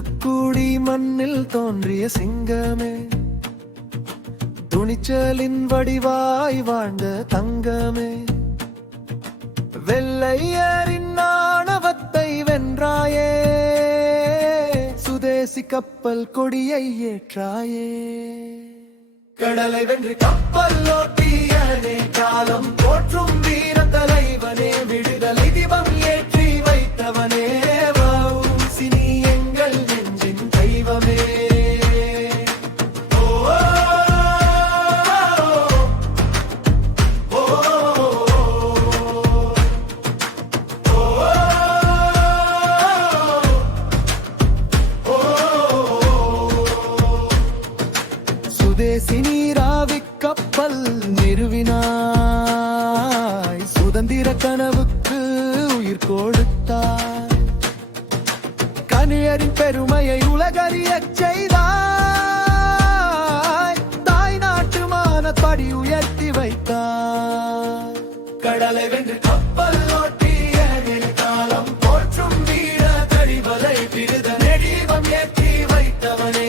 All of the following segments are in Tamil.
தூத்துக்குடி மண்ணில் தோன்றிய சிங்கமே, துணிச்சலின் வடிவாய் வாழ்ந்த தங்கமே, வெள்ளையரின் ஆணவத்தை வென்றாயே, சுதேசி கப்பல் கொடியை ஏற்றாயே. கடலை வென்று கப்பல் ஓட்டியனே, காலம் போற்றும் வீர தலைவனே, விடுதலை தீபம் ஏற்றி வைத்தவனே, வஉசி எங்கள் நெஞ்சின் தெய்வமே. சுதேசி நீராவிக் கப்பல் நிறுவினாய், சுதந்திர கனவுக்கு உயிர் கொடுத்தாய், கணியரின் பெருமையை உலகறியச் செய்தாய், தாய் நாட்டு மானப்படி உயர்த்தி வைத்தாய். கடலை வென்று கப்பல் ஓட்டிய காலம் போற்றும் வீர தடிவலை, விருத நெடிவம் ஏற்றி வைத்தவனே,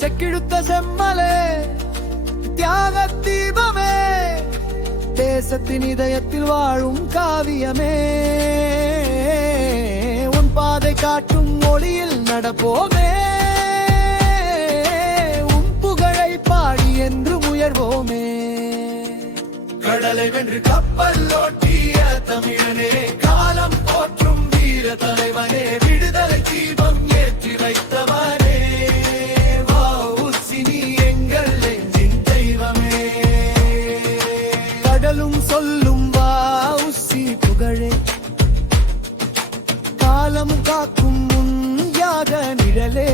செக்கிழுத்த செம்மலே, தியாக தீபமே, தேசத்தின் இதயத்தில் வாழும் காவியமே, உன் பாதை காட்டும் ஒளியில் நடப்போமே, உன் புகழை பாடி என்று உயர்வோமே. கடலை வென்று கப்பல் ஓட்டிய தமிழனே, காலம் போற்றும் வீர தலைவனே, விடுதலை தீபம் ஏற்றி வைத்தவனே, சொல்லும் வஉசி புகழே, காலம் காக்கும் முன் யாக நிழலே.